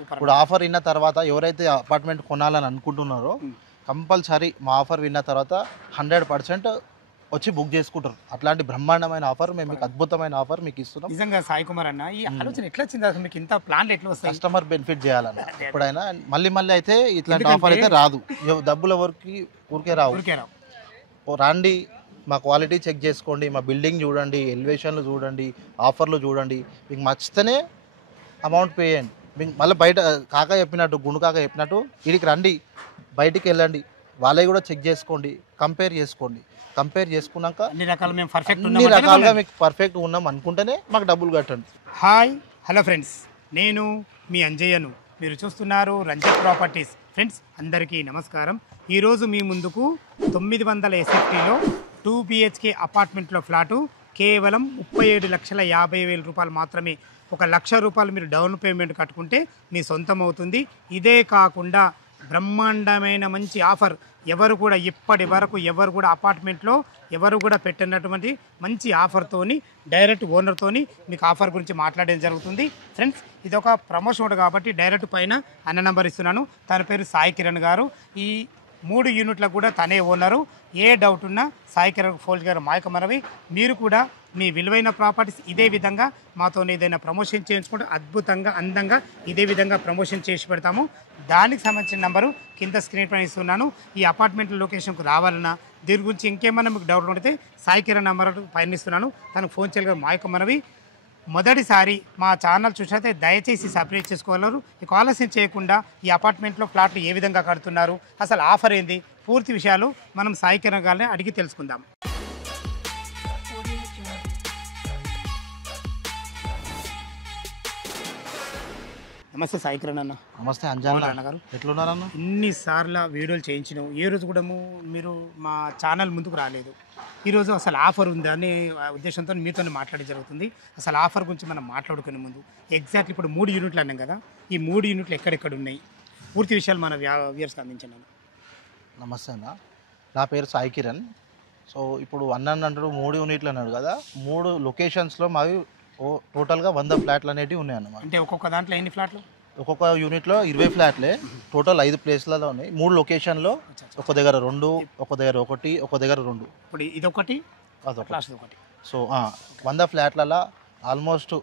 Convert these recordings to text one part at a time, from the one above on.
ఇప్పుడు ఆఫర్ విన్న తర్వాత ఎవరైతే అపార్ట్మెంట్ కొనాలని అనుకుంటున్నారో కంపల్సరీ మా ఆఫర్ విన్న తర్వాత 100% వచ్చి బుక్ చేసుకుంటారు. అట్లాంటి బ్రహ్మాండమైన ఆఫర్ మేము మీకు అద్భుతమైన ఆఫర్ మీకు ఇస్తున్నాం. నిజంగా సాయి కుమార్ అన్న, ఈ ఆలోచన ఎట్లా వచ్చింది అసలు మీకు? ఇంత ప్లాన్లు ఎట్లా వస్తాయి? కస్టమర్ బెనిఫిట్ చేయాలన్న ఎప్పుడైనా మళ్ళీ అయితే ఇట్లాంటి ఆఫర్ అయితే రాదు. డబ్బుల ఊరికే రావు. రండి, మా క్వాలిటీ చెక్ చేసుకోండి, మా బిల్డింగ్ చూడండి, ఎలివేషన్లు చూడండి, ఆఫర్లు చూడండి. మీకు నచ్చితేనే అమౌంట్ పే చేయండి. మీకు మళ్ళీ బయట గుండు కాక చెప్పినట్టు వీడికి రండి, బయటికి వెళ్ళండి, వాళ్ళవి కూడా చెక్ చేసుకోండి, కంపేర్ చేసుకున్నాక అన్ని రకాలుగా మీకు పర్ఫెక్ట్ ఉన్నాం అనుకుంటేనే మాకు డబ్బులు కట్టండి. హాయ్, హలో ఫ్రెండ్స్, నేను మీ అంజయ్యను. మీరు చూస్తున్నారు రంజిత్ ప్రాపర్టీస్. ఫ్రెండ్స్ అందరికీ నమస్కారం. ఈరోజు మీ ముందుకు 900 SFTలో 2 BHK అపార్ట్మెంట్లో ఫ్లాటు కేవలం 37,50,000 రూపాయలు మాత్రమే. 1,00,000 రూపాయలు మీరు డౌన్ పేమెంట్ కట్టుకుంటే మీ సొంతం అవుతుంది. ఇదే కాకుండా బ్రహ్మాండమైన మంచి ఆఫర్, ఎవరు కూడా ఇప్పటి వరకు ఎవరు కూడా అపార్ట్మెంట్లో ఎవరు కూడా పెట్టినటువంటి మంచి ఆఫర్తోని డైరెక్ట్ ఓనర్తోని మీకు ఆఫర్ గురించి మాట్లాడడం జరుగుతుంది. ఫ్రెండ్స్ ఇది ఒక ప్రమోషన్ కాబట్టి డైరెక్ట్ పైన అన్న నెంబర్ ఇస్తున్నాను. తన పేరు సాయి కిరణ్ గారు. ఈ 3 యూనిట్లకు కూడా తనే ఓనరు. ఏ డౌట్ ఉన్నా సాయి కిరణ్ ఫోన్ గారు మాయక మనవి. మీరు కూడా మీ విలువైన ప్రాపర్టీస్ ఇదే విధంగా మాతో ఏదైనా ప్రమోషన్ చేయించుకుంటే అద్భుతంగా అందంగా ఇదే విధంగా ప్రమోషన్ చేసి పెడతాము. దానికి సంబంధించిన నెంబరు కింద స్క్రీన్ పైన ఇస్తున్నాను. ఈ అపార్ట్మెంట్ లొకేషన్కు రావాలన్నా దీని గురించి ఇంకేమైనా మీకు డౌట్ ఉంటే సాయి కిరణ్ నెంబర్ పైన ఇస్తున్నాను. తనకు ఫోన్ చేయగలరు మాయక మనవి. మొదటిసారి మా ఛానల్ చూసినైతే దయచేసి సబ్స్క్రైబ్ చేసుకోగలరు. ఇక ఆలస్యం చేయకుండా ఈ అపార్ట్మెంట్లో ఫ్లాట్లు ఏ విధంగా కడుతున్నారు, అసలు ఆఫర్ ఏంది, పూర్తి విషయాలు మనం సాయి కిరణ్ గారిని అడిగి తెలుసుకుందాం. నమస్తే సాయి కిరణ్ అన్న. నమస్తే అంజన్న గారు, ఎట్లున్నారన్న? ఇన్నిసార్లు వీడియోలు చేయించినావు, ఏ రోజు కూడా మీరు మా ఛానల్ ముందుకు రాలేదు. ఈరోజు అసలు ఆఫర్ ఉంది అనే ఉద్దేశంతో మీతో మాట్లాడే జరుగుతుంది. అసలు ఆఫర్ గురించి మనం మాట్లాడుకునే ముందు ఎగ్జాక్ట్లీ ఇప్పుడు 3 యూనిట్లు అన్నాం కదా, ఈ 3 యూనిట్లు ఎక్కడెక్కడ ఉన్నాయి, పూర్తి విషయాలు మన వ్యూవర్స్కి అందించండి. నమస్తే అన్న, నా పేరు సాయి కిరణ్. సో ఇప్పుడు అన్నాడు 3 యూనిట్లు అన్నాడు కదా, 3 లొకేషన్స్లో మావి టోటల్గా 100 ఫ్లాట్లు అనేవి ఉన్నాయి అన్నమాట. అంటే ఒక్కొక్క దాంట్లో ఎన్ని ఫ్లాట్లు? ఒక్కొక్క యూనిట్లో 20 ఫ్లాట్లే. టోటల్ 5 ప్లేస్లలో ఉన్నాయి. 3 లొకేషన్లో, ఒక దగ్గర 2, ఒక దగ్గర 1, ఒక దగ్గర 2. ఇప్పుడు ఇదొకటి, అదొకటి. సో 100 ఫ్లాట్లలో ఆల్మోస్ట్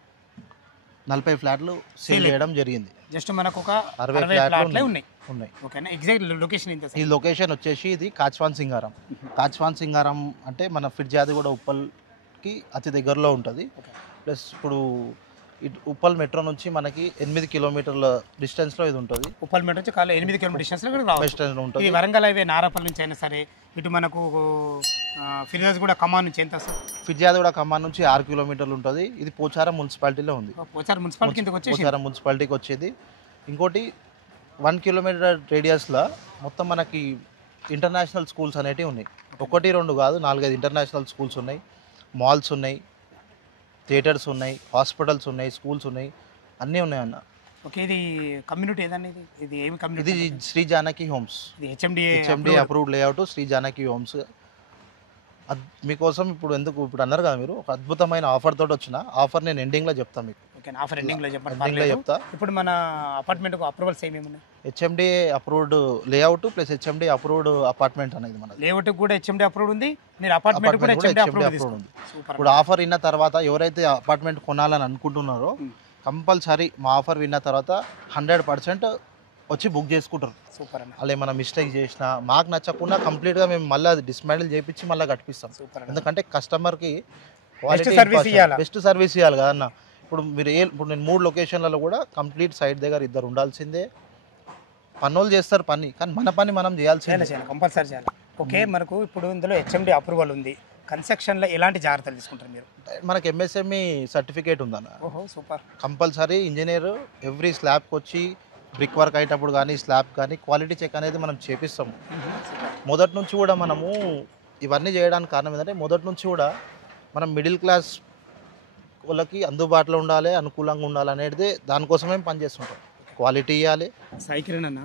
40 ఫ్లాట్లు సేల్ చేయడం జరిగింది. జస్ట్ మనకు ఒక 60 ఫ్లాట్లు ఉన్నాయి. ఓకేనా? ఎగ్జాక్ట్ లొకేషన్ ఎంత? ఈ లొకేషన్ వచ్చేసి ఇది కాచ్వాన్ సింగారం అంటే మన ఫిర్జాదిగూడ ఉప్పల్కి అతి దగ్గరలో ఉంటుంది. ప్లస్ ఇప్పుడు ఉప్పల్ మెట్రో నుంచి మనకి 8 కిలోమీటర్ల డిస్టెన్స్లో ఇది ఉంటుంది. ఉప్పల్ మెట్రో నుంచి 8 కిలోమీటర్ డిస్టెన్స్లో ఉంటుంది. ఇది వరంగల్ హైవే నారాపల్లి నుంచి అయినా సరే, ఇటు మనకు ఫిర్జాదిగూడ కమాన్ నుంచి ఎంత? ఫిర్జాదిగూడ కమాన్ నుంచి 6 కిలోమీటర్లు ఉంటుంది. ఇది పోచారం మున్సిపాలిటీలో ఉంది. పోచారం మున్సిపాలిటీకి వచ్చేది. ఇంకోటి 1 కిలోమీటర్ రేడియస్లో మొత్తం మనకి ఇంటర్నేషనల్ స్కూల్స్ అనేటివి ఉన్నాయి. 1, 2 కాదు, 4-5 ఇంటర్నేషనల్ స్కూల్స్ ఉన్నాయి, మాల్స్ ఉన్నాయి, థియేటర్స్ ఉన్నాయి, హాస్పిటల్స్ ఉన్నాయి, స్కూల్స్ ఉన్నాయి, అన్నీ ఉన్నాయి అన్న. ఓకే, ఇది కమ్యూనిటీ ఏదన్నా? ఇది ఏమి కమ్యూనిటీ? ఇది శ్రీ జానకి హోమ్స్. ఇది HMD approved layout Sri Janaki Homes. మీకోసం ఇప్పుడు అన్నారు కదా మీరు, ఒక అద్భుతమైన ఆఫర్ తోటి వచ్చిన ఆఫర్ నేను ఎండింగ్లో చెప్తాను మీకు. ఓకే, ఆఫర్ ఎండింగ్లో చెప్తా. ఇప్పుడు మన అపార్ట్మెంట్కు అప్రూవల్స్ ఏమేమి ఉన్నాయి? HMD approved layout plus HMD approved apartment అనేది మన లేఅవుట్ కూడా హెచ్ఎండి అప్రూవ్డ్ ఉంది, మీరు అపార్ట్మెంట్ కూడా హెచ్ఎండి అప్రూవ్డ్ ఉంది. ఇప్పుడు ఆఫర్ విన్న తర్వాత ఎవరైతే అపార్ట్మెంట్ కొనాలని అనుకుంటున్నారో కంపల్సరీ మా ఆఫర్ విన్న తర్వాత 100% వచ్చి బుక్ చేసుకుంటారు. సూపర్ అన్న. అలా ఏమైనా మిస్టేక్ చేసినా మాకు నచ్చకుండా కంప్లీట్గా మేము మళ్ళీ అది డిస్మాండిల్ చేయించి మళ్ళీ కట్టిస్తాం. ఎందుకంటే కస్టమర్కి బెస్ట్ సర్వీస్ ఇవ్వాలి కదా అన్న. ఇప్పుడు నేను 3 లొకేషన్లలో కూడా కంప్లీట్ సైట్ దగ్గర 2 ఉండాల్సిందే. పనులు చేస్తారు పని, కానీ మన పని మనం చేయాల్సిందే, కంపల్సరీ చేయాలి. ఓకే, మనకు ఇప్పుడు ఇందులో హెచ్ఎండి అప్రూవల్ ఉంది. కన్స్ట్రక్షన్లో ఎలాంటి జాగ్రత్తలు తీసుకుంటారు మీరు? మనకి ఎంఎస్ఎంఈ సర్టిఫికేట్ ఉందన్న. ఓహో సూపర్. కంపల్సరీ ఇంజనీర్ ఎవ్రీ స్లాబ్కి వచ్చి బ్రిక్ వర్క్ అయ్యేటప్పుడు కానీ స్లాబ్ కానీ క్వాలిటీ చెక్ అనేది మనం చేపిస్తాము. మొదటి నుంచి కూడా మనము ఇవన్నీ చేయడానికి కారణం ఏంటంటే, మొదటి నుంచి కూడా మనం మిడిల్ క్లాస్ వాళ్ళకి అందుబాటులో ఉండాలి, అనుకూలంగా ఉండాలి అనేది దానికోసమే పనిచేస్తుంటాం. క్వాలిటీ ఇవ్వాలి. సాయి కిరణ్ అన్న,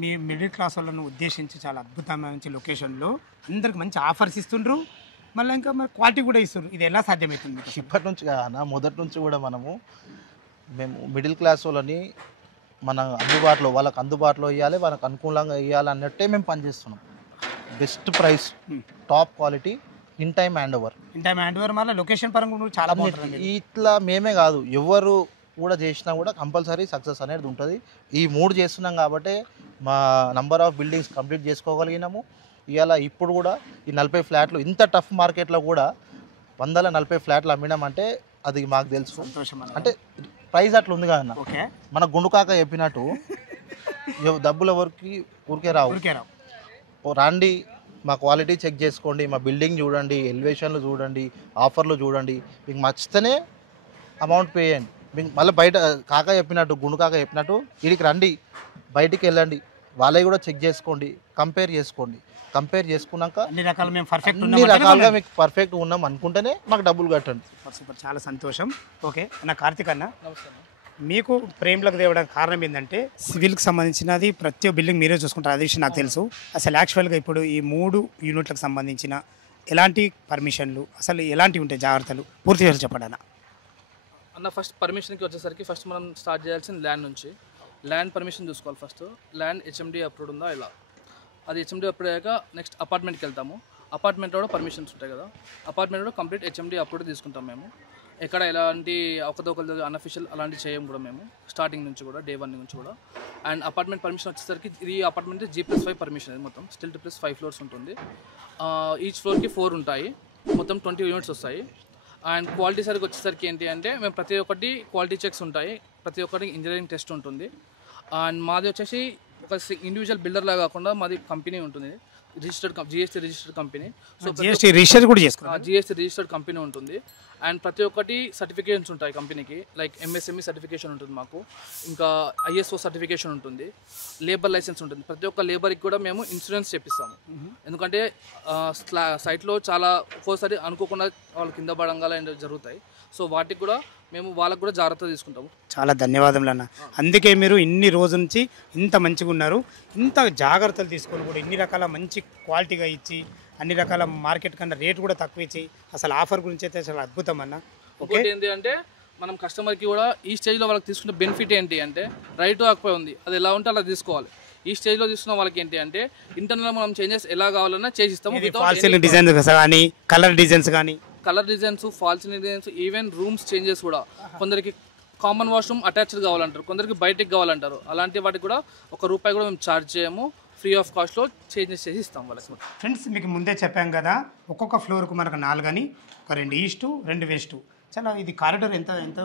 మీ మిడిల్ క్లాస్ వాళ్ళను ఉద్దేశించి చాలా అద్భుతమైన మంచి లొకేషన్లో అందరికి మంచి ఆఫర్స్ ఇస్తుండ్రు, మళ్ళీ ఇంకా మరి క్వాలిటీ కూడా ఇస్తుండ్రు. ఇది ఎలా సాధ్యమవుతుంది? ఇప్పటి నుంచి కాదన్న, మొదటి నుంచి కూడా మేము మిడిల్ క్లాస్ వాళ్ళని వాళ్ళకి అందుబాటులో ఇవ్వాలి, వాళ్ళకి అనుకూలంగా ఇవ్వాలి అన్నట్టే మేము పనిచేస్తున్నాం. Best price, top quality, in time hand over. మళ్ళీ లొకేషన్ పరంగా కూడా చాలా బాగుంటుంది. ఇట్లా మేమే కాదు, ఎవరు కూడా చేసినా కూడా కంపల్సరీ సక్సెస్ అనేది ఉంటుంది. ఈ 3 చేస్తున్నాం కాబట్టి మా నంబర్ ఆఫ్ బిల్డింగ్స్ కంప్లీట్ చేసుకోగలిగినాము. ఇప్పుడు కూడా ఈ 40 ఫ్లాట్లు ఇంత టఫ్ మార్కెట్లో కూడా 140 ఫ్లాట్లు అమ్మినామంటే అది మాకు తెలుసు. అంటే ప్రైస్ అట్లా ఉంది కదా అన్న. మన గుండుకాక చెప్పినట్టు డబ్బుల ఊరికే రావు. రండి, మా క్వాలిటీ చెక్ చేసుకోండి, మా బిల్డింగ్ చూడండి, ఎలివేషన్లు చూడండి, ఆఫర్లు చూడండి. మీకు నచ్చితేనే అమౌంట్ పే చేయండి. మీకు మళ్ళీ బయట గుండు కాక చెప్పినట్టు వీడికి రండి, బయటికి వెళ్ళండి, వాళ్ళవి కూడా చెక్ చేసుకోండి, కంపేర్ చేసుకున్నాక అన్ని రకాలుగా మీకు పర్ఫెక్ట్ ఉన్నాం అనుకుంటేనే మాకు డబ్బులు కట్టండి. సూపర్, చాలా సంతోషం. ఓకే నా కార్తిక్ అన్న, మీకు ప్రేమలకు తేవడానికి కారణం ఏంటంటే సివిల్కి సంబంధించినది ప్రతి బిల్డింగ్ మీరే చూసుకుంటారు, అది విషయం నాకు తెలుసు. అసలు యాక్చువల్గా ఇప్పుడు ఈ 3 యూనిట్లకు సంబంధించిన ఎలాంటి పర్మిషన్లు, అసలు ఎలాంటివి ఉంటాయి జాగ్రత్తలు పూర్తిగా చెప్పండి అన్న. ఫస్ట్ పర్మిషన్కి వచ్చేసరికి ఫస్ట్ మనం స్టార్ట్ చేయాల్సింది ల్యాండ్ నుంచి. ల్యాండ్ పర్మిషన్ చూసుకోవాలి. ఫస్ట్ ల్యాండ్ హెచ్ఎండి అప్రూవ్డ్ ఉందా ఇలా, అది హెచ్ఎండి అప్రూవ్ అయ్యాక నెక్స్ట్ అపార్ట్మెంట్కి వెళ్తాము. అపార్ట్మెంట్లో కూడా పర్మిషన్స్ ఉంటాయి కదా, అపార్ట్మెంట్లో కంప్లీట్ హెచ్ఎండి అప్రూవ్డ్ తీసుకుంటాం మేము. ఎక్కడ ఎలాంటి ఒకదొకరు అన్అఫిషియల్ అలాంటివి చేయం కూడా మేము స్టార్టింగ్ నుంచి కూడా, డే 1 నుంచి కూడా. అండ్ అపార్ట్మెంట్ పర్మిషన్ వచ్చేసరికి ఇది అపార్ట్మెంట్ G+5 పర్మిషన్, అది మొత్తం స్టిల్ 5 ఫ్లోర్స్ ఉంటుంది. ఈచ్ ఫ్లోర్కి 4 ఉంటాయి, మొత్తం 20 యూనిట్స్ వస్తాయి. అండ్ క్వాలిటీ సరికి వచ్చేసరికి ఏంటి అంటే మేము ప్రతి ఒక్కటి క్వాలిటీ చెక్స్ ఉంటాయి, ప్రతి ఒక్కటి ఇంజనీరింగ్ టెస్ట్ ఉంటుంది. అండ్ మాది వచ్చేసి ఒక ఇండివిజువల్ బిల్డర్లా కాకుండా మాది కంపెనీ ఉంటుంది, registered GST registered company. So GST registered company ఉంటుంది. అండ్ ప్రతి ఒక్కటి సర్టిఫికేషన్స్ ఉంటాయి కంపెనీకి, లైక్ MSME సర్టిఫికేషన్ ఉంటుంది మాకు, ఇంకా ISO సర్టిఫికేషన్ ఉంటుంది, లేబర్ లైసెన్స్ ఉంటుంది. ప్రతి ఒక్క లేబర్కి కూడా మేము ఇన్సూరెన్స్ చేపిస్తాము. ఎందుకంటే సైట్లో చాలా ఒక్కోసారి అనుకోకుండా వాళ్ళు కింద పడంగా జరుగుతాయి. సో వాటికి కూడా మేము వాళ్ళకు కూడా జాగ్రత్త తీసుకుంటాము. చాలా ధన్యవాదములు అన్న. అందుకే మీరు ఇన్ని రోజుల నుంచి ఇంత మంచిగా ఉన్నారు, ఇంత జాగ్రత్తలు తీసుకొని కూడా ఇన్ని రకాల మంచి క్వాలిటీగా ఇచ్చి, అన్ని రకాల మార్కెట్ కన్నా రేటు కూడా తక్కువ ఇచ్చి, అసలు ఆఫర్ గురించి అయితే చాలా అద్భుతం అన్న. ఒకటి ఏంటి అంటే మనం కస్టమర్కి కూడా ఈ స్టేజ్లో వాళ్ళకి తీసుకున్న బెనిఫిట్ ఏంటి అంటే రైట్ ఆక్పై ఉంది, అది ఎలా ఉంటే అలా తీసుకోవాలి. ఈ స్టేజ్లో తీసుకున్న వాళ్ళకి ఏంటి అంటే ఇంటర్నల్ మనం చేంజెస్ ఎలా కావాలన్నా చేసిస్తాము. డిజైన్స్ కానీ colour designs, fall ceiling designs, even rooms changes కూడా. కొందరికి కామన్ వాష్రూమ్ అటాచ్డ్ కావాలంటారు, కొందరికి బయటికి కావాలంటారు. అలాంటి వాటికి కూడా ₹1 కూడా మేము ఛార్జ్ చేయము, ఫ్రీ ఆఫ్ కాస్ట్లో చేంజెస్ చేసి ఇస్తాం వాళ్ళకి. ఫ్రెండ్స్ మీకు ముందే చెప్పాం కదా, ఒక్కొక్క ఫ్లోర్కు మనకు 4 అని, ఒక 2 ఈస్ట్ 2 వెస్ట్. చాలా ఇది కారిడార్ ఎంత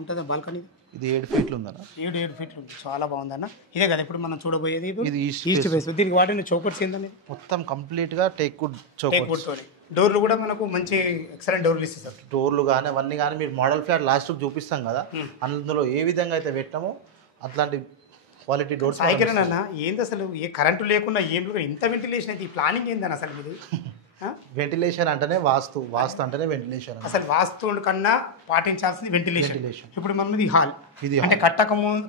ఉంటుందో బాల్కనీ, ఇది 7 ఫీట్లు ఉందన్న. 7 ఫీట్లు ఉంది, చాలా బాగుందన్న. ఇదే కదా ఇప్పుడు మనం చూడబోయేది, ఇది ఈస్ట్ ఫేస్. దీనికి వాటిని చౌకట్స్ ఏంటండి? మొత్తం కంప్లీట్గా టేక్ వుడ్ చౌకట్స్. డోర్లు కూడా మనకు మంచి ఎక్సలెంట్ డోర్లు ఇస్తారు. డోర్లు కానీ అవన్నీ కానీ మీరు మోడల్ ఫ్లాట్ లాస్ట్కి చూపిస్తాం కదా, అందులో ఏ విధంగా అయితే పెట్టామో అట్లాంటి క్వాలిటీ డోర్స్. సాయికిరణ్ ఏంది అసలు, ఏ కరెంటు లేకుండా ఏం ఇంత వెంటిలేషన్ అయితే, ఈ ప్లానింగ్ ఏందని అసలు ఇది? వెంటిలేషన్ అంటేనే వాస్తు అంటేనే వెంటిలేషన్. అసలు వాస్తు కన్నా పాటించాల్సింది వెంటిలేషన్. ఇప్పుడు మనం ఇది హాల్, ఇది అంటే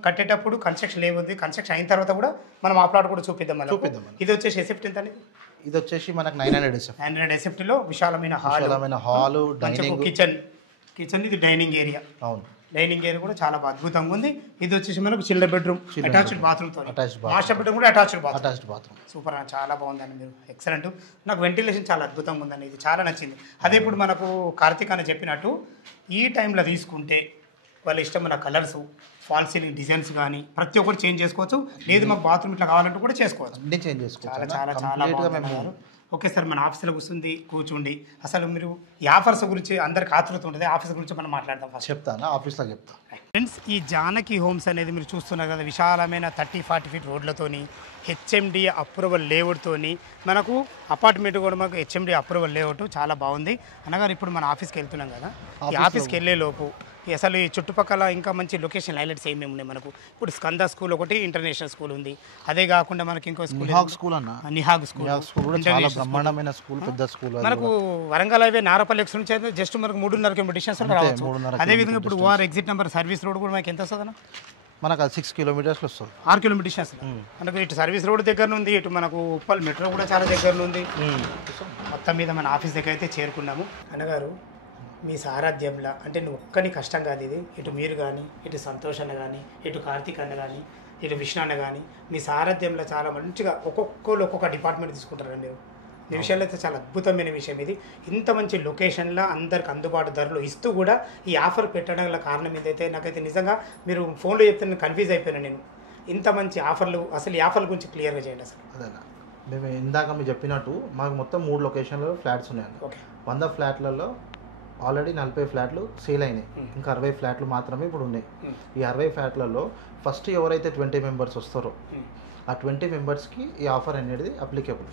కట్టేటప్పుడు కన్స్ట్రక్షన్ లేవుంది, కన్స్ట్రక్షన్ అయిన తర్వాత కూడా మనం ఆ ప్లాట్ కూడా చూపిద్దాం. ఇది వచ్చేసి ఎసెప్ట్ ఎంత? ఇది వచ్చేసి మనకు 900 ఎసెప్ట్లో విశాలమైన హాల్, డైనింగ్, కిచెన్ ఇది డైనింగ్ ఏరియా. అవును, డైనింగ్ ఏరియా కూడా చాలా అద్భుతంగా ఉంది. ఇది వచ్చేసి మనకు చిల్డ్రన్ బెడ్రూమ్, అటాచ్డ్ బాత్రూమ్తో, మాస్టర్ బెడ్రూమ్ కూడా అటాచ్డ్ బాత్రూమ్. సూపర్ అన్న, చాలా బాగుందండి, మీరు ఎక్సలెంట్. నాకు వెంటిలేషన్ చాలా అద్భుతంగా ఉందండి, ఇది చాలా నచ్చింది. అదే ఇప్పుడు మనకు కార్తీక్ అని చెప్పినట్టు ఈ టైంలో తీసుకుంటే వాళ్ళ ఇష్టమైన కలర్స్, ఫాల్ సీలింగ్ డిజైన్స్ కానీ ప్రతి ఒక్కటి చేంజ్ చేసుకోవచ్చు. లేదు మాకు బాత్రూమ్ ఇట్లా కావాలంటే కూడా చేసుకోవచ్చు, అన్ని చేంజ్ చేసుకోవచ్చు. చాలా బాగుంది. ఓకే సార్, మన ఆఫీస్లో కూర్చోండి. అసలు మీరు ఈ ఆఫర్స్ గురించి అందరికి ఆతృత ఉంటుంది, ఆఫీస్ గురించి మనం మాట్లాడదాం. ఫస్ట్ చెప్తాను, ఆఫీస్లో చెప్తాను. ఫ్రెండ్స్, ఈ జానకి హోమ్స్ అనేది మీరు చూస్తున్నారు కదా, విశాలమైన 30-40 ఫీట్ రోడ్లతోని, HMD అప్రూవల్ లేఅవుట్తోని, మనకు అపార్ట్మెంట్ కూడా మాకు HMD అప్రూవల్ లేఅవుట్ చాలా బాగుంది. అనగా ఇప్పుడు మన ఆఫీస్కి వెళ్తున్నాం కదా, ఈ ఆఫీస్కి వెళ్ళేలోపు అసలు ఈ చుట్టుపక్కల ఇంకా మంచి లొకేషన్ హైలైట్స్ ఏమేమి ఉన్నాయి మనకు? ఇప్పుడు స్కంద స్కూల్ ఒకటి, ఇంటర్నేషనల్ స్కూల్ ఉంది. అదే కాకుండా మనకి ఇంకో స్కూల్ నిహాగ్ స్కూల్, చాలా బ్రహ్మాండమైన స్కూల్, పెద్ద స్కూల్. మనకు వరంగల్ హైవే నారపల్లి ఎక్స్ నుంచి అయితే జస్ట్ మనకు 3.5 కిలోమీటర్ డిస్టెన్స్ రావచ్చు. అదేవిధంగా ఇప్పుడు OR exit number service road కూడా మనకి ఎంత వస్తుంది? మనకు 6 కిలోమీటర్స్ వస్తుంది, 6 కిలోమీటర్ డిస్టెన్స్. మనకు ఇటు సర్వీస్ రోడ్ దగ్గర ఉంది, ఇటు మనకు ఉప్పల్ మెట్రో కూడా చాలా దగ్గర ఉంది. మొత్తం మీద మన ఆఫీస్ దగ్గర అయితే చేరుకున్నాము. అన్నగారు, మీ సారథ్యంలో అంటే నువ్వు ఒక్కని కష్టం కాదు ఇది, ఇటు మీరు కానీ, ఇటు సంతోష్ అన్న కానీ, ఇటు కార్తీక్ అన్న కానీ, ఇటు విష్ణాన్న కానీ మీ సారథ్యంలో చాలా మంచిగా ఒక్కొక్కరు ఒక్కొక్క డిపార్ట్మెంట్ తీసుకుంటారండి మీరు. ఈ విషయంలో అయితే చాలా అద్భుతమైన విషయం ఇది. ఇంత మంచి లొకేషన్లో అందరికి అందుబాటు ధరలు ఇస్తూ కూడా ఈ ఆఫర్ పెట్టడం గల కారణం ఏదైతే నాకైతే నిజంగా మీరు ఫోన్లో చెప్తే నేను కన్ఫ్యూజ్ అయిపోయాను నేను. ఇంత మంచి ఆఫర్లు, అసలు ఈ ఆఫర్ల గురించి క్లియర్గా చేయండి అసలు. అదేనా, మేము ఇందాక మీరు చెప్పినట్టు మాకు మొత్తం 3 లొకేషన్లో ఫ్లాట్స్ ఉన్నాయండి. ఓకే. 100 ఫ్లాట్లలో ఆల్రెడీ 40 ఫ్లాట్లు సేల్ అయినాయి, ఇంకా 60 ఫ్లాట్లు మాత్రమే ఇప్పుడు ఉన్నాయి. ఈ 60 ఫ్లాట్లలో ఫస్ట్ ఎవరైతే 20 మెంబర్స్ వస్తారో ఆ 20 మెంబర్స్కి ఈ ఆఫర్ అనేది అప్లికేబుల్.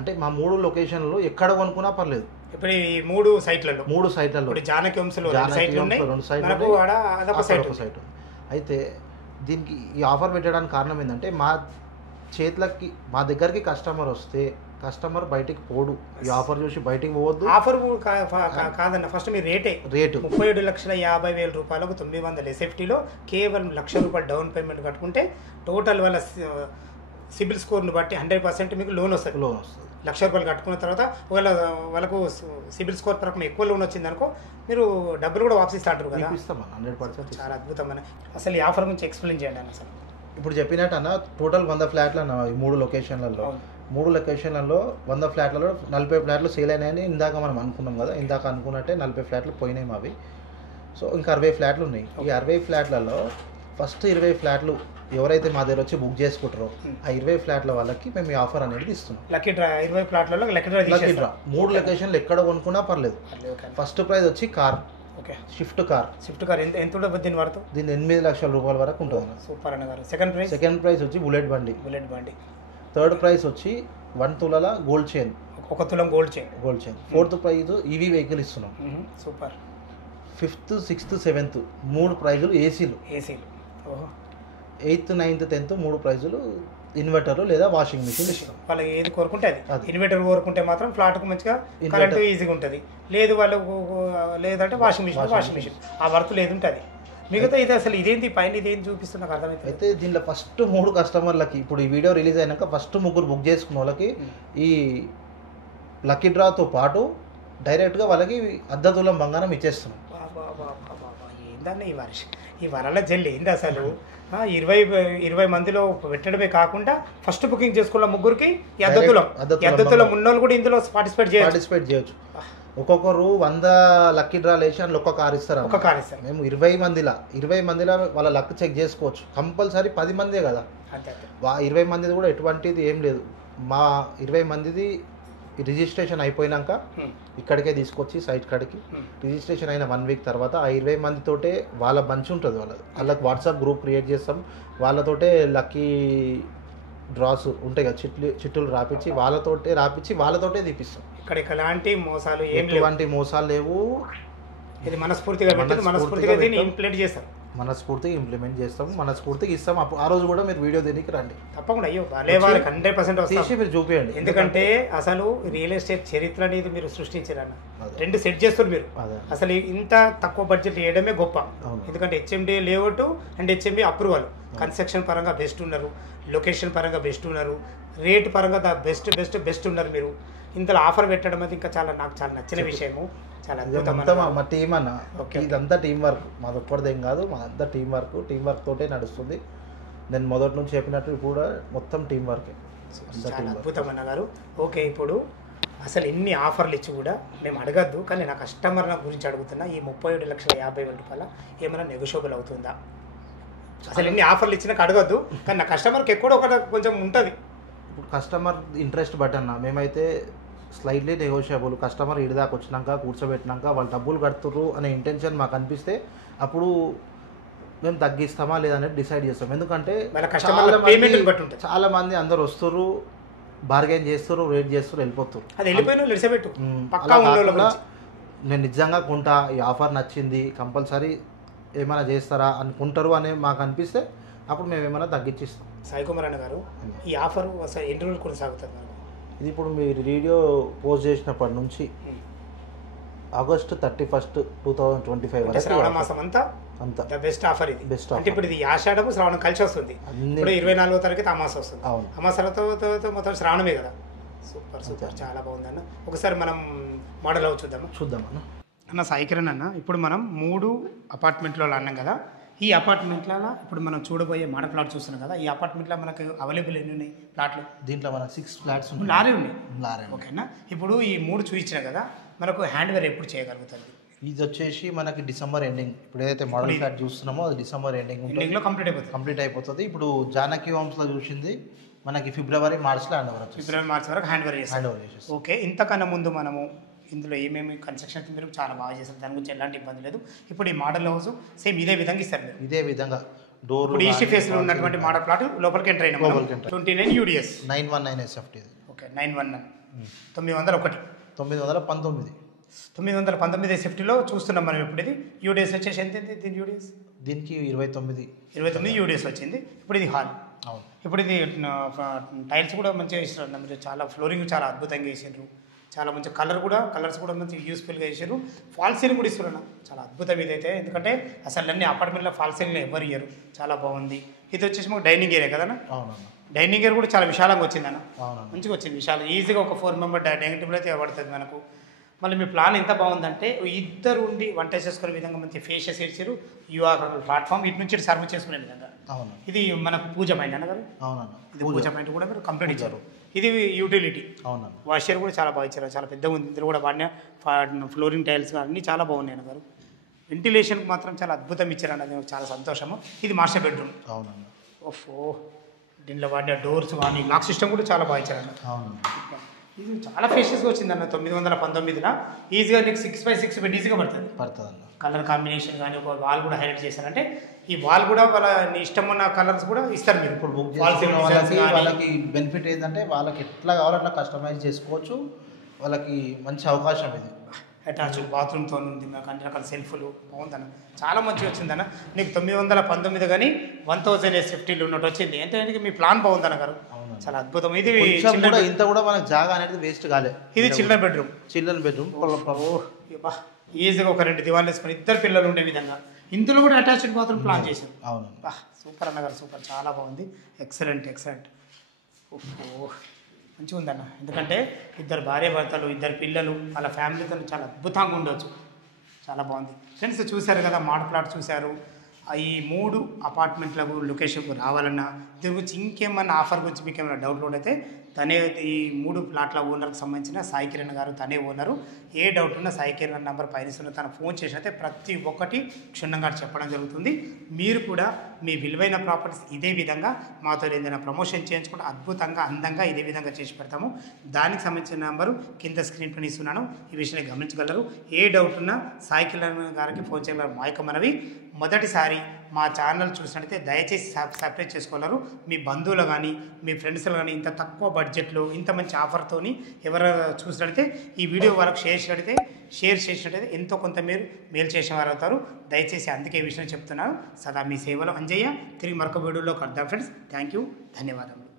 అంటే మా 3 లొకేషన్లో ఎక్కడ కొనుక్కున్నా పర్లేదు. ఇప్పుడు ఈ 3 సైట్లలో 3 సైట్లలో ఇప్పుడు జానకి వంశలో 2 సైట్లు మనకు ఆడ అదొక సైట్. అయితే దీనికి ఈ ఆఫర్ పెట్టడానికి కారణం ఏంటంటే చేతులకి మా దగ్గరికి కస్టమర్ వస్తే కస్టమర్ బయటికి పోడు. ఈ ఆఫర్ చూసి బయటికి పోవద్దు. ఆఫర్ కాదన్న, ఫస్ట్ మీ రేటు 37,50,000 రూపాయలకు 900 ఎస్ఎఫ్టీలో కేవలం ₹1,00,000 డౌన్ పేమెంట్ కట్టుకుంటే టోటల్ వాళ్ళ సిబిల్ స్కోర్ని బట్టి 100% మీకు లోన్ వస్తుంది. ₹1,00,000 కట్టుకున్న తర్వాత ఒకవేళ వాళ్ళకు సిబిల్ స్కోర్ ప్రకారం ఎక్కువ లోన్ వచ్చింది అనుకో, మీరు డబ్బులు కూడా వాపస్ ఇస్తారు కదా. 100%. చాలా అద్భుతమైన అసలు ఈ ఆఫర్ గురించి ఎక్స్ప్లెయిన్ చేయండి అన్న. అసలు ఇప్పుడు చెప్పినట్టు అన్న, టోటల్ 100 ఫ్లాట్లు అన్న ఈ 3 లొకేషన్లలో. 3 లొకేషన్లలో 100 ఫ్లాట్లలో 40 ఫ్లాట్లు సేల్ అయినాయని ఇందాక మనం అనుకున్నాం కదా. ఇందాక అనుకున్నట్టే 40 ఫ్లాట్లు పోయినాయి మావి. సో ఇంకా 60 ఫ్లాట్లు ఉన్నాయి. ఈ 60 ఫ్లాట్లలో ఫస్ట్ 20 ఫ్లాట్లు ఎవరైతే మా దగ్గర వచ్చి బుక్ చేసుకుంటారో ఆ 20 ఫ్లాట్ల వాళ్ళకి మేము ఈ ఆఫర్ అనేది ఇస్తున్నాం. లక్కీ డ్రా 20 ఫ్లాట్లలో లక్కీ డ్రా 3 లొకేషన్లు ఎక్కడ కొనుక్కున్నా పర్లేదు. ఫస్ట్ ప్రైజ్ వచ్చి కార్, స్విఫ్ట్ కార్ ఎంత ఉంటుంది దీని వరకు? దీని 8 లక్షల రూపాయల వరకు ఉంటుంది. సూపర్ అన్న గారు. సెకండ్ ప్రైజ్ వచ్చి బుల్లెట్ బండి. థర్డ్ ప్రైజ్ వచ్చి 1 తులాల గోల్డ్ చైన్, 1 తులం gold chain. Fourth prize EV vehicle ఇస్తున్నాం. సూపర్. 5th, 6th, 7th 3 ప్రైజులు ఏసీలు. 8th, 9th, 10th 3 ప్రైజులు ఇన్వర్టర్ లేదా వాషింగ్ మిషన్ ఇస్తాం. వాళ్ళకి ఏది కోరుకుంటే అది. ఇన్వర్టర్ కోరుకుంటే మాత్రం ఫ్లాట్కు మంచిగా కరెంట్ ఈజీగా ఉంటుంది. లేదు వాళ్ళకు లేదంటే వాషింగ్ మిషన్ ఆ వర్క్ లేదు ఉంటుంది. మిగతా ఇది అసలు ఇదేంటి పైన ఇదేంటి చూపిస్తున్నా అర్థమైతే. అయితే దీనిలో ఫస్ట్ 3 కస్టమర్లకి ఇప్పుడు ఈ వీడియో రిలీజ్ అయినాక ఫస్ట్ 3 బుక్ చేసుకున్న వాళ్ళకి ఈ లక్కీ డ్రాతో పాటు డైరెక్ట్గా వాళ్ళకి 1/2 తులం బంగారం ఇచ్చేస్తున్నాం. ఏందన్న ఈ వరల జల్లి ఏంది అసలు. 20 మందిలో పెట్టడమే కాకుండా ఫస్ట్ బుకింగ్ చేసుకున్న 3కి 1/2 తులం ఉన్నోళ్ళు కూడా ఇందులో పార్టిసిపేట్ చేయొచ్చు. ఒక్కొక్కరు 100 లక్కీ డ్రా లేచి అందులో ఒక కార్ ఇస్తారు. మేము 20 మందిలో వాళ్ళ లక్ చెక్ చేసుకోవచ్చు. కంపల్సరీ 10 మందే కదా. 20 మందిది కూడా ఎటువంటిది ఏం లేదు. మా 20 మందిది రిజిస్ట్రేషన్ అయిపోయినాక ఇక్కడికే తీసుకొచ్చి సైట్ కాడికి రిజిస్ట్రేషన్ అయిన 1 వీక్ తర్వాత ఆ 20 మందితోటే వాళ్ళ బంచ్ ఉంటుంది. వాళ్ళకి వాట్సాప్ గ్రూప్ క్రియేట్ చేస్తాం. వాళ్ళతోటే లక్కీ డ్రాస్ ఉంటాయి కదా, చిట్టులు రాపించి వాళ్ళతోటే తీపిస్తాం. ఇక్కడ ఎలాంటి మోసాలు ఎటువంటి మోసాలు లేవు. ఇది మనస్ఫూర్తిగా దీన్ని ఇంప్లిమెంట్ చేస్తాం. మనస్ఫూర్తిగా ఇస్తాం. ఆ రోజు కూడా మీరు వీడియో దీనికి రండి తప్పకుండా. 100% తీసి మీరు చూపించండి. ఎందుకంటే అసలు రియల్ ఎస్టేట్ చరిత్ర అనేది మీరు సృష్టించారన్న. 2 సెట్ చేస్తారు మీరు. అసలు ఇంత తక్కువ బడ్జెట్ వేయడమే గొప్ప. ఎందుకంటే HMD layout and HMD approval, construction పరంగా బెస్ట్ ఉన్నారు, లొకేషన్ పరంగా బెస్ట్ ఉన్నారు, రేట్ పరంగా బెస్ట్ ఉన్నారు మీరు. ఇంతలో ఆఫర్ పెట్టడం అది ఇంకా నాకు చాలా నచ్చిన విషయము. చాలా మా టీం అన్న. ఇదంతా టీం వర్క్, మాది ఒక్కడిదేం కాదు, మా అంతా టీం వర్క్ తోటే నడుస్తుంది. నేను మొదటి నుంచి చెప్పినట్టు ఇప్పుడు కూడా మొత్తం టీం వర్కే. చాలా అద్భుతం అన్న గారు. ఓకే, ఇప్పుడు అసలు ఎన్ని ఆఫర్లు ఇచ్చి కూడా మేము అడగద్దు, కానీ నా కస్టమర్ గురించి అడుగుతున్నా. ఈ 37,50,000 రూపాయల ఏమైనా నెగోషియబుల్ అవుతుందా? అసలు ఎన్ని ఆఫర్లు ఇచ్చినాక అడగద్దు, కానీ నా కస్టమర్కి ఎక్కడో ఒకటి కొంచెం ఉంటుంది. ఇప్పుడు కస్టమర్ ఇంట్రెస్ట్ బట్టి అన్న మేమైతే స్లైట్లీ నెగోషియబుల్. కస్టమర్ ఇడిదాకా వచ్చినాక కూర్చోబెట్టినాక వాళ్ళు డబ్బులు కడుతుర్రు అనే ఇంటెన్షన్ మాకు అనిపిస్తే అప్పుడు మేము తగ్గిస్తామా లేదనేది డిసైడ్ చేస్తాం. ఎందుకంటే చాలా మంది అందరు వస్తుర్రు, బార్గెన్ చేస్తారు, రేట్ చేస్తారు, వెళ్ళిపోతారు. నేను నిజంగా కొంటా, ఈ ఆఫర్ నచ్చింది, కంపల్సరీ ఏమైనా చేస్తారా అనుకుంటారు అని మాకు అనిపిస్తే అప్పుడు మేము ఏమైనా తగ్గించిస్తాం. సాయి కుమార్ అన్న గారు, ఈ ఆఫర్ అసలు ఎన్ని రోజులు కొనసాగుతుంది? ఇది ఇప్పుడు మీరు వీడియో పోస్ట్ చేసినప్పటి నుంచి ఆగస్టు 31, 2025 వరకు శ్రావణ మాసం అంతా బెస్ట్ ఆఫర్. ఇది బెస్ట్ అంటే ఇప్పుడు ఇది ఆషాఢము శ్రావణం కలిసి వస్తుంది. ఇప్పుడు 24వ తారీఖు అమాస వస్తుంది. అమాసతో మొత్తం శ్రావణమే కదా. సూపర్ చాలా బాగుందన్న. ఒకసారి మనం మోడల్ చూద్దామన్నా. అన్న సాయి కిరణ్ అన్న, ఇప్పుడు మనం 3 అపార్ట్మెంట్లో అన్నాం కదా. ఈ అపార్ట్మెంట్లో ఇప్పుడు మనం చూడబోయే మోడల్ ప్లాట్ చూస్తున్నాం కదా, ఈ అపార్ట్మెంట్లో మనకు అవైలబుల్ ఎన్ని ఉన్నాయి ప్లాట్లు? దీంట్లో మనకు 6 ఫ్లాట్స్ ఉన్నాయి. లారీ ఉన్నాయి. లారీ. ఓకేనా. ఇప్పుడు ఈ 3 చూపించిన కదా, మనకు హ్యాండ్వేర్ ఎప్పుడు చేయగలుగుతుంది? ఇది వచ్చేసి మనకి డిసెంబర్ ఎండింగ్. ఇప్పుడు ఏదైతే మోడల్ ఫ్లాట్ చూస్తున్నామో అది డిసెంబర్ ఎండింగ్లో కంప్లీట్ అయిపోతుంది. ఇప్పుడు జానకి హోమ్స్లో చూసింది మనకి ఫిబ్రవరి మార్చ్లో హ్యాండ్ ఓవర్. ఫిబ్రవరి మార్చ్ వరకు హ్యాండ్వేర్ చేస్తాం. ఓకే. ఇంతకన్నా ముందు మనము ఇందులో ఏమేమి కన్స్ట్రక్షన్ మీరు చాలా బాగా చేస్తారు, దాని గురించి ఎలాంటి ఇబ్బంది లేదు. ఇప్పుడు ఈ మోడల్ హౌస్ సేమ్ ఇదే విధంగా ఇస్తారు మీరు. ఇదే విధంగా డోర్. ఇప్పుడు ఈస్ట్ ఫేస్లో ఉన్నటువంటి మోడల్ ప్లాట్ లోపలికి ఎంటర్ అయినా 29 UDS 919 SFT. ఓకే. 919 901 919 SFTలో చూస్తున్నాం మనం. ఇప్పుడు ఇది యూడిఎస్ వచ్చేసి ఎంత? దీని యూడిఎస్ దీనికి 29 UDS వచ్చింది. ఇప్పుడు ఇది హాల్. అవును. ఇప్పుడు ఇది టైల్స్ కూడా మంచిగా వేసారు మీరు, చాలా ఫ్లోరింగ్ చాలా అద్భుతంగా వేసారు, చాలా మంచి కలర్స్ కూడా మంచి యూస్ఫుల్గా వేసారు. ఫాల్ సీలింగ్ కూడా ఇస్తున్నారు, చాలా అద్భుతం ఇదైతే. ఎందుకంటే అసలు అన్ని అపార్ట్మెంట్లో ఫాల్ సీలింగ్ ఎవరు ఇయ్యరు, చాలా బాగుంది. ఇది వచ్చేసి మాకు డైనింగ్ ఏరియా కదన్నా. అవునన్నా. డైనింగ్ ఏరియా కూడా చాలా విశాలంగా వచ్చిందన్న. అవునన్నా. మంచిగా వచ్చింది, విశాలం. ఈజీగా ఒక 4 మెంబర్ డైనింగ్ టేబుల్ అయితే పడుతుంది మనకు. మళ్ళీ మీ ప్లాన్ ఎంత బాగుందంటే ఇద్దరు ఉండి వంట చేసుకునే విధంగా మంచి ఫేషియస్ ఇచ్చారు. ప్లాట్ఫామ్ ఇటు నుంచి సర్వ్ చేసుకునే విధంగా. అవును. ఇది మనకు పూజ పాయింట్ అన్నగారు. అవునన్నా. ఇది పూజ పాయింట్ కూడా మీరు కంప్లీట్ ఇచ్చారు. ఇది యూటిలిటీ. అవునన్నా. వాషర్ కూడా చాలా బాగా ఇచ్చారు, చాలా పెద్దగా ఉంది. ఇందులో కూడా వాడిన ఫ్లోరింగ్ టైల్స్ అన్నీ చాలా బాగున్నాయి అన్నగారు. వెంటిలేషన్కి మాత్రం చాలా అద్భుతం ఇచ్చారు అన్నది, చాలా సంతోషము. ఇది మాస్టర్ బెడ్రూమ్. అవునన్నా. ఓఫో. దీనిలో వాడిన డోర్స్ కానీ లాక్ సిస్టమ్ కూడా చాలా బాగా ఇచ్చారన్న. అవును. ఇది చాలా ఫేషియస్గా వచ్చిందన్న. 919లో ఈజీగా నీకు 6x6 బెడ్ ఈజీగా పడుతుంది. కలర్ కాంబినేషన్ కానీ ఒక వాల్ కూడా హైలైట్ చేశారంటే ఈ వాల్ కూడా వాళ్ళ ఇష్టం ఉన్న కలర్స్ కూడా ఇస్తారు మీరు. ఇప్పుడు బుక్ వాళ్ళకి బెనిఫిట్ ఏంటంటే వాళ్ళకి ఎట్లా కావాలో అట్లా కస్టమైజ్ చేసుకోవచ్చు. వాళ్ళకి మంచి అవకాశం ఇది. అటాచ్ బాత్రూమ్తో ఉంది, నాకు అన్ని రకాల సెల్ఫ్లు బాగుందన్న, చాలా మంచిగా వచ్చిందన్న. నీకు 919 కానీ 1000 SFTలు ఉన్నట్టు వచ్చింది. అంటే మీ ప్లాన్ బాగుందన్న గారు, చాలా అద్భుతం. ఇది ఇంత కూడా మనకు జాగా అనేది వేస్ట్ కాలేదు. ఇది చిల్డ్రన్ బెడ్రూమ్. ఈజీగా ఒక 2 దివాళ్ళు వేసుకొని ఇద్దరు పిల్లలు ఉండే విధంగా ఇందులో కూడా అటాచ్డ్ బాత్రూమ్ ప్లాన్ చేశారు. అవును. సూపర్ అన్నగారు, సూపర్, చాలా బాగుంది. ఎక్సలెంట్. ఓహో, మంచిగా ఉందన్న. ఎందుకంటే ఇద్దరు భార్యాభర్తలు, ఇద్దరు పిల్లలు, వాళ్ళ ఫ్యామిలీతో చాలా అద్భుతంగా ఉండొచ్చు. చాలా బాగుంది ఫ్రెండ్స్. చూశారు కదా మోడల్ ప్లాట్ చూశారు. ఈ 3 అపార్ట్మెంట్లకు లొకేషన్కు రావాలన్నా దీని గురించి ఇంకేమన్నా ఆఫర్ గురించి మీకు ఏమైనా డౌట్ అయితే తనే ఈ 3 ప్లాట్ల ఓనర్కి సంబంధించిన సాయి కిరణ్ గారు, తనే ఓనరు. ఏ డౌట్ ఉన్నా సాయి కిరణ్ నెంబర్ పైన తన ఫోన్ చేసినైతే ప్రతి ఒక్కటి క్షుణ్ణంగా చెప్పడం జరుగుతుంది. మీరు కూడా మీ విలువైన ప్రాపర్టీస్ ఇదే విధంగా మాతో ఏదైనా ప్రమోషన్ చేయించుకుంటే అద్భుతంగా అందంగా ఇదే విధంగా చేసి పెడతాము. దానికి సంబంధించిన నెంబరు కింద స్క్రీన్ పైన ఇస్తున్నాను, ఈ విషయాన్ని గమనించగలరు. ఏ డౌట్ ఉన్నా సాయి కిరణ్ గారికి ఫోన్ చేయగలరు. మా యొక్క మనవి, మొదటిసారి మా ఛానల్ చూసినట్లయితే దయచేసి సబ్స్క్రైబ్ చేసుకోగలరు. మీ బంధువులు కానీ మీ ఫ్రెండ్స్లు కానీ ఇంత తక్కువ బడ్జెట్లో ఇంత మంచి ఆఫర్తోని ఎవరు చూసినట్లయితే ఈ వీడియో వాళ్ళకి షేర్ చేసినట్లయితే ఎంతో కొంత మీరు మేలు చేసేవారు అవుతారు. దయచేసి అందుకే ఈ విషయం చెప్తున్నాను. సదా మీ సేవలో అంజయ్య. తిరిగి మరొక వీడియోలో కలుద్దాం ఫ్రెండ్స్. థ్యాంక్ యూ, ధన్యవాదములు.